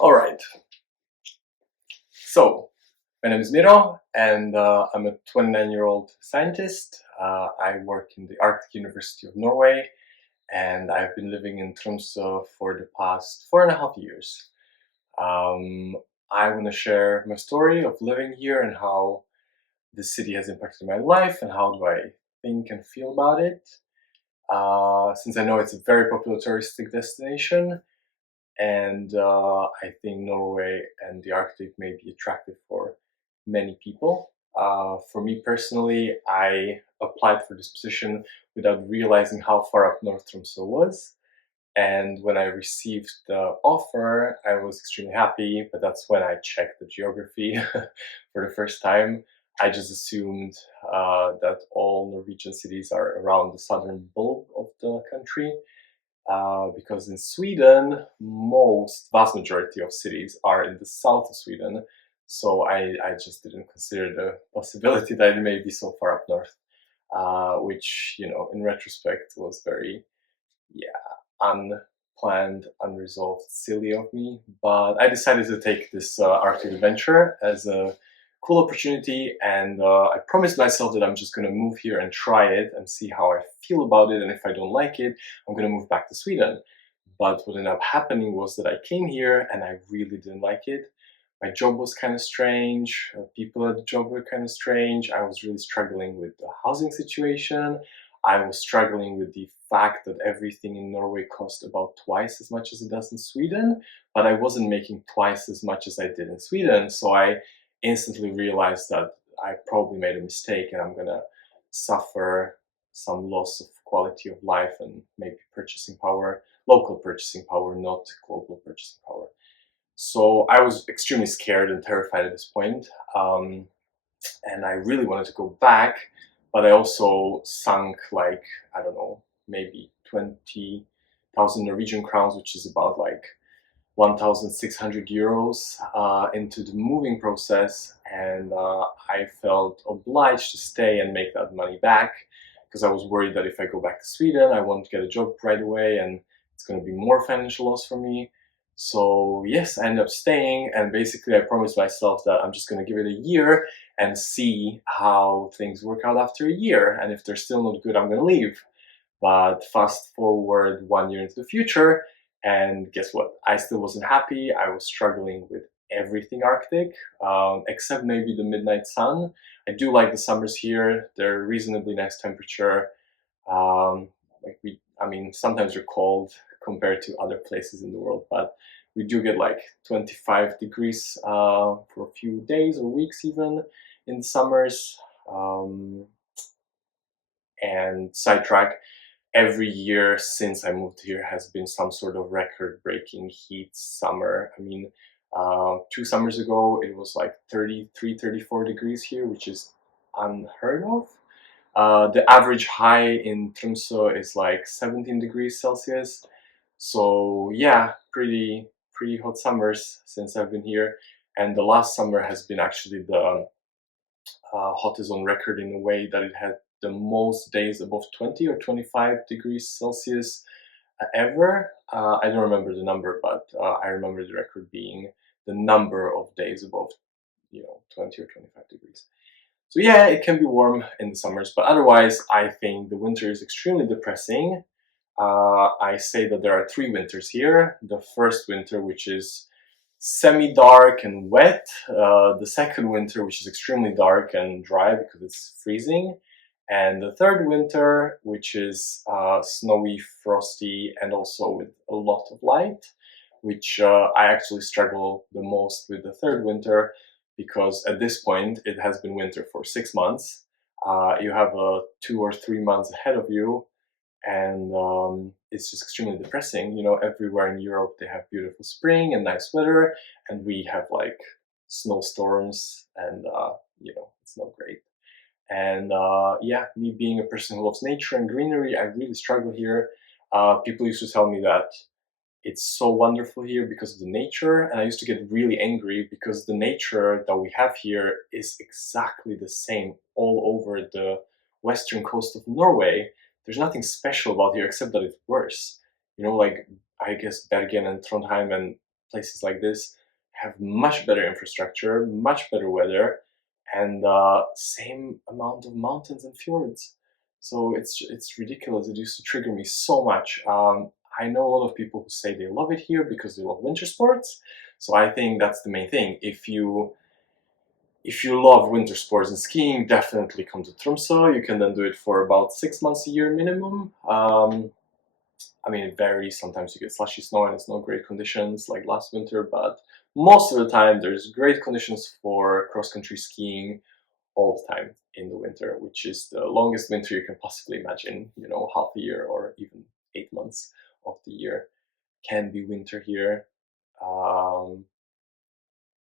All right. So, my name is Miro, and I'm a 29-year-old scientist. I work in the Arctic University of Norway, and I've been living in Tromsø for the past 4.5 years. Um, I want to share my story of living here and how the city has impacted my life and how do I think and feel about it. Since I know it's a very popular touristic destination, and I think Norway and the Arctic may be attractive for many people. For me personally, I applied for this position without realizing how far up north Tromsø was. And when I received the offer, I was extremely happy, but that's when I checked the geography for the first time. I just assumed that all Norwegian cities are around the southern bulk of the country, because in Sweden, vast majority of cities are in the south of Sweden. So I just didn't consider the possibility that it may be so far up north, which, in retrospect was very, unplanned, unresolved, silly of me. But I decided to take this Arctic adventure as a cool opportunity, and I promised myself that I'm just going to move here and try it and see how I feel about it, and if I don't like it, I'm going to move back to Sweden. But what ended up happening was that I came here and I really didn't like it. My job was kind of strange, people at the job were kind of strange, I was really struggling with the housing situation, I was struggling with the fact that everything in Norway cost about twice as much as it does in Sweden, but I wasn't making twice as much as I did in Sweden, so I instantly realized that I probably made a mistake and I'm gonna suffer some loss of quality of life and maybe purchasing power, local purchasing power, not global purchasing power. So I was extremely scared and terrified at this point, and I really wanted to go back, but I also sunk, like, I don't know, maybe 20,000 Norwegian crowns, which is about like 1,600 euros, into the moving process, and I felt obliged to stay and make that money back because I was worried that if I go back to Sweden, I won't get a job right away and it's going to be more financial loss for me. So yes, I ended up staying, and basically I promised myself that I'm just going to give it a year and see how things work out after a year, and if they're still not good, I'm going to leave. But fast forward 1 year into the future, and guess what? I still wasn't happy. I was struggling with everything Arctic, except maybe the midnight sun. I do like the summers here. They're reasonably nice temperature. I mean, sometimes they're cold compared to other places in the world, but we do get like 25 degrees for a few days or weeks even in summers. And sidetrack, every year since I moved here has been some sort of record-breaking heat summer. I mean, 2 summers ago it was like 33, 34 degrees here, which is unheard of. The average high in Tromsø is like 17 degrees Celsius. So yeah, pretty hot summers since I've been here. And the last summer has been actually the hottest on record, in a way that it had the most days above 20 or 25 degrees Celsius ever. I don't remember the number, but I remember the record being the number of days above 20 or 25 degrees. So yeah, it can be warm in the summers, but otherwise I think the winter is extremely depressing. I say that there are 3 winters here. The first winter, which is semi-dark and wet. The second winter, which is extremely dark and dry because it's freezing. And the third winter, which is snowy, frosty, and also with a lot of light, which I actually struggle the most with the third winter, because at this point it has been winter for 6 months. You have 2 or 3 months ahead of you, and it's just extremely depressing. Everywhere in Europe they have beautiful spring and nice weather, and we have like snowstorms, and it's not great. And yeah, me being a person who loves nature and greenery, I really struggle here. People used to tell me that it's so wonderful here because of the nature, and I used to get really angry because the nature that we have here is exactly the same all over the western coast of Norway. There's nothing special about here except that it's worse. Like, I guess Bergen and Trondheim and places like this have much better infrastructure, much better weather, and same amount of mountains and fjords. So it's ridiculous. It used to trigger me so much. I know a lot of people who say they love it here because they love winter sports. So I think that's the main thing. If you love winter sports and skiing, definitely come to Tromsø. You can then do it for about 6 months a year minimum. I mean, it varies. Sometimes you get slushy snow and it's not great conditions like last winter, but most of the time there's great conditions for cross-country skiing all the time in the winter, which is the longest winter you can possibly imagine. You know, half a year or even 8 months of the year can be winter here. Um,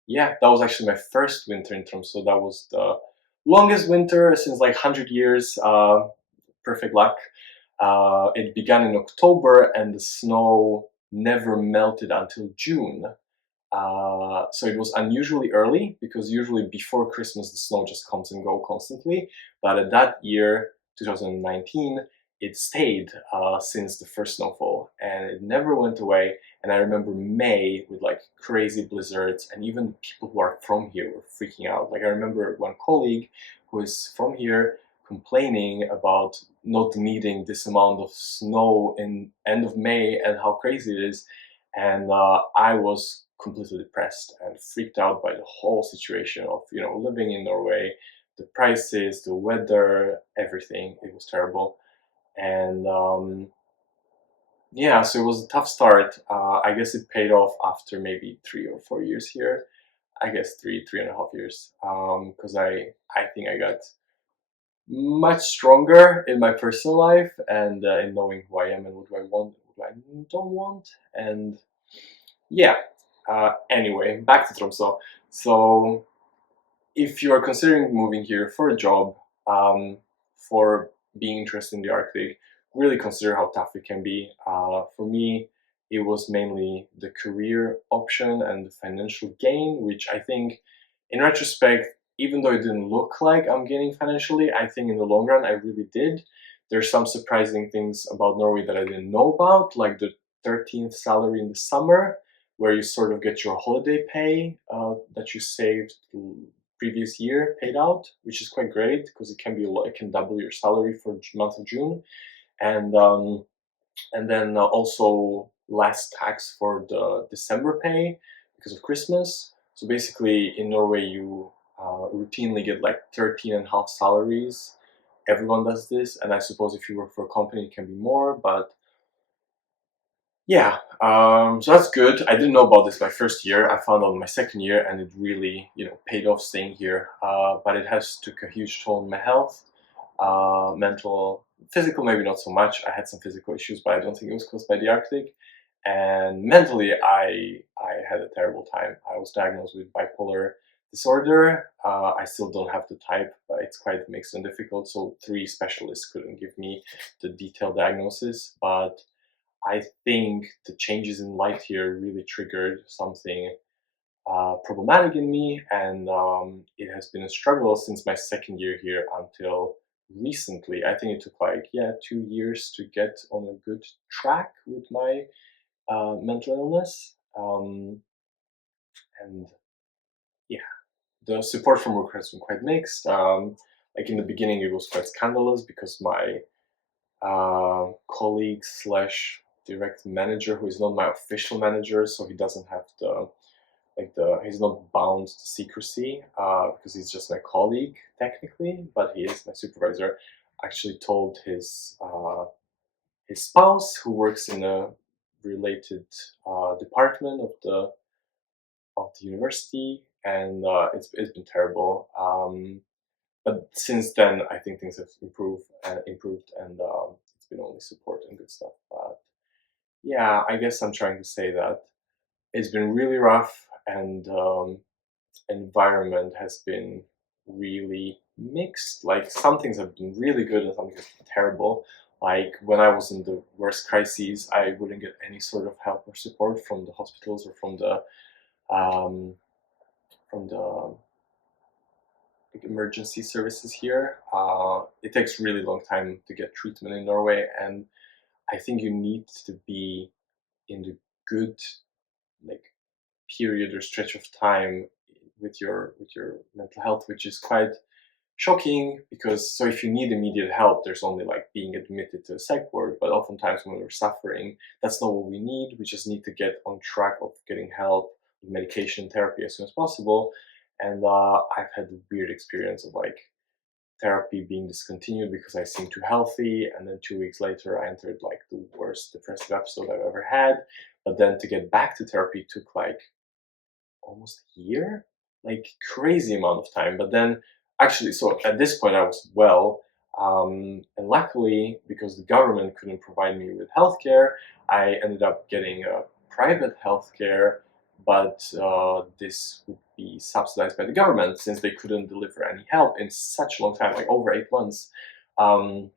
yeah, that was actually my first winter in Tromsø. That was the longest winter since like 100 years. Perfect luck. It began in October and the snow never melted until June. So it was unusually early because usually before Christmas the snow just comes and go constantly. But at that year, 2019, it stayed since the first snowfall and it never went away. And I remember May with like crazy blizzards, and even people who are from here were freaking out. Like I remember one colleague who is from here complaining about not needing this amount of snow in end of May and how crazy it is. And I was completely depressed and freaked out by the whole situation of, you know, living in Norway, the prices, the weather, everything. It was terrible. And yeah, so it was a tough start. I guess it paid off after maybe 3 or 4 years here. I guess 3.5 years. Because I think I got much stronger in my personal life and in knowing who I am and what do I want, what I don't want, and yeah. Anyway, back to Tromsø. So, if you are considering moving here for a job, for being interested in the Arctic, really consider how tough it can be. For me, it was mainly the career option and the financial gain, which I think, in retrospect, even though it didn't look like I'm gaining financially, I think in the long run I really did. There's some surprising things about Norway that I didn't know about, like the 13th salary in the summer, where you sort of get your holiday pay that you saved previous year paid out, which is quite great because it can be a lot, it can double your salary for the month of June, and then also less tax for the December pay because of Christmas. So basically, in Norway, you routinely get like 13 and a half salaries. Everyone does this, and I suppose if you work for a company, it can be more, but yeah, so that's good. I didn't know about this my first year. I found out my second year, and it really, you know, paid off staying here. But it has took a huge toll on my health, mental, physical, maybe not so much. I had some physical issues, but I don't think it was caused by the Arctic. And mentally, I had a terrible time. I was diagnosed with bipolar disorder. I still don't have the type, but it's quite mixed and difficult. So 3 specialists couldn't give me the detailed diagnosis, but I think the changes in light here really triggered something problematic in me, and it has been a struggle since my second year here until recently. I think it took like, yeah, 2 years to get on a good track with my mental illness. And yeah, the support from work has been quite mixed. Like in the beginning, it was quite scandalous because my colleague slash direct manager, who is not my official manager, so he doesn't have the he's not bound to secrecy because he's just my colleague technically, but he is my supervisor. Actually, told his spouse, who works in a related department of the university, and it's been terrible. But since then, I think things have improved, and it's been only support and good stuff. But yeah, I guess I'm trying to say that it's been really rough, and environment has been really mixed. Like some things have been really good and some things have been terrible. Like when I was in the worst crises, I wouldn't get any sort of help or support from the hospitals or um, from the like, emergency services here. It takes really long time to get treatment in Norway, and I think you need to be in the good like period or stretch of time with your mental health, which is quite shocking because so if you need immediate help, there's only like being admitted to a psych ward. But oftentimes when we're suffering, that's not what we need. We just need to get on track of getting help with medication and therapy as soon as possible. And I've had a weird experience of like therapy being discontinued because I seemed too healthy, and then 2 weeks later I entered like the worst depressive episode I've ever had. But then to get back to therapy took like almost a year, like crazy amount of time. But then actually, so at this point I was well, and luckily because the government couldn't provide me with healthcare, I ended up getting a private healthcare, but this would be subsidized by the government since they couldn't deliver any help in such a long time, like over 8 months. Um,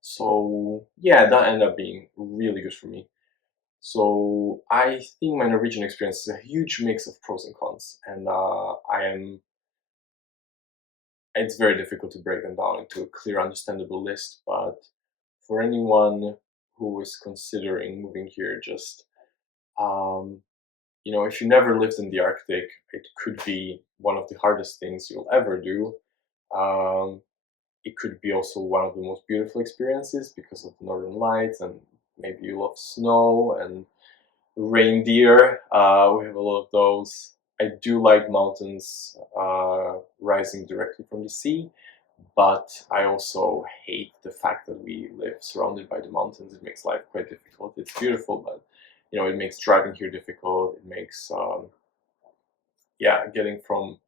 so yeah, that ended up being really good for me. So I think my Norwegian experience is a huge mix of pros and cons, and I am. It's very difficult to break them down into a clear, understandable list. But for anyone who is considering moving here, just um, if you never lived in the Arctic, it could be one of the hardest things you'll ever do. Um, it could be also one of the most beautiful experiences because of the northern lights, and maybe you love snow and reindeer. We have a lot of those. I do like mountains rising directly from the sea, but I also hate the fact that we live surrounded by the mountains. It makes life quite difficult. It's beautiful, but it makes driving here difficult. It makes getting from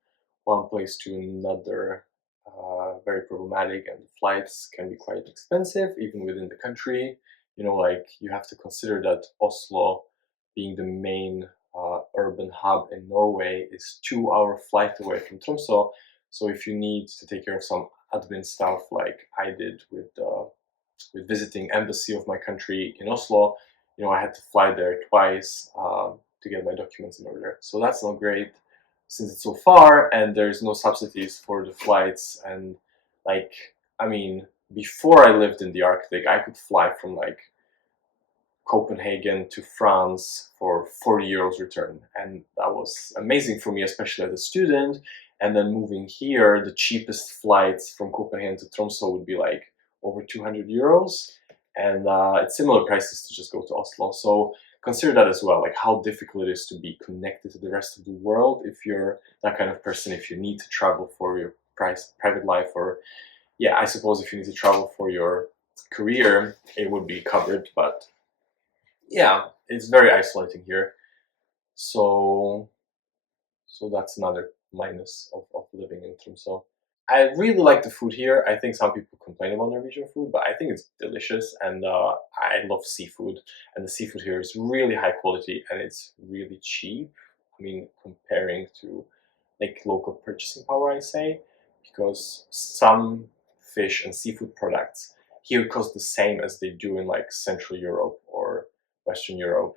one place to another very problematic, and the flights can be quite expensive even within the country. Like you have to consider that Oslo, being the main urban hub in Norway, is 2 hour flight away from Tromsø. So if you need to take care of some admin stuff like I did with visiting embassy of my country in Oslo, I had to fly there twice to get my documents in order. So that's not great since it's so far, and there's no subsidies for the flights. And like, I mean, before I lived in the Arctic, I could fly from like Copenhagen to France for 40 euros return. And that was amazing for me, especially as a student. And then moving here, the cheapest flights from Copenhagen to Tromsø would be like over 200 euros. And it's similar prices to just go to Oslo. So consider that as well, like how difficult it is to be connected to the rest of the world if you're that kind of person, if you need to travel for your private life, or yeah, I suppose if you need to travel for your career, it would be covered. But yeah, it's very isolating here. So that's another minus of living in Tromsø. I really like the food here. I think some people complain about Norwegian food, but I think it's delicious, and I love seafood. And the seafood here is really high quality, and it's really cheap. I mean, comparing to like local purchasing power, I say, because some fish and seafood products here cost the same as they do in like Central Europe or Western Europe.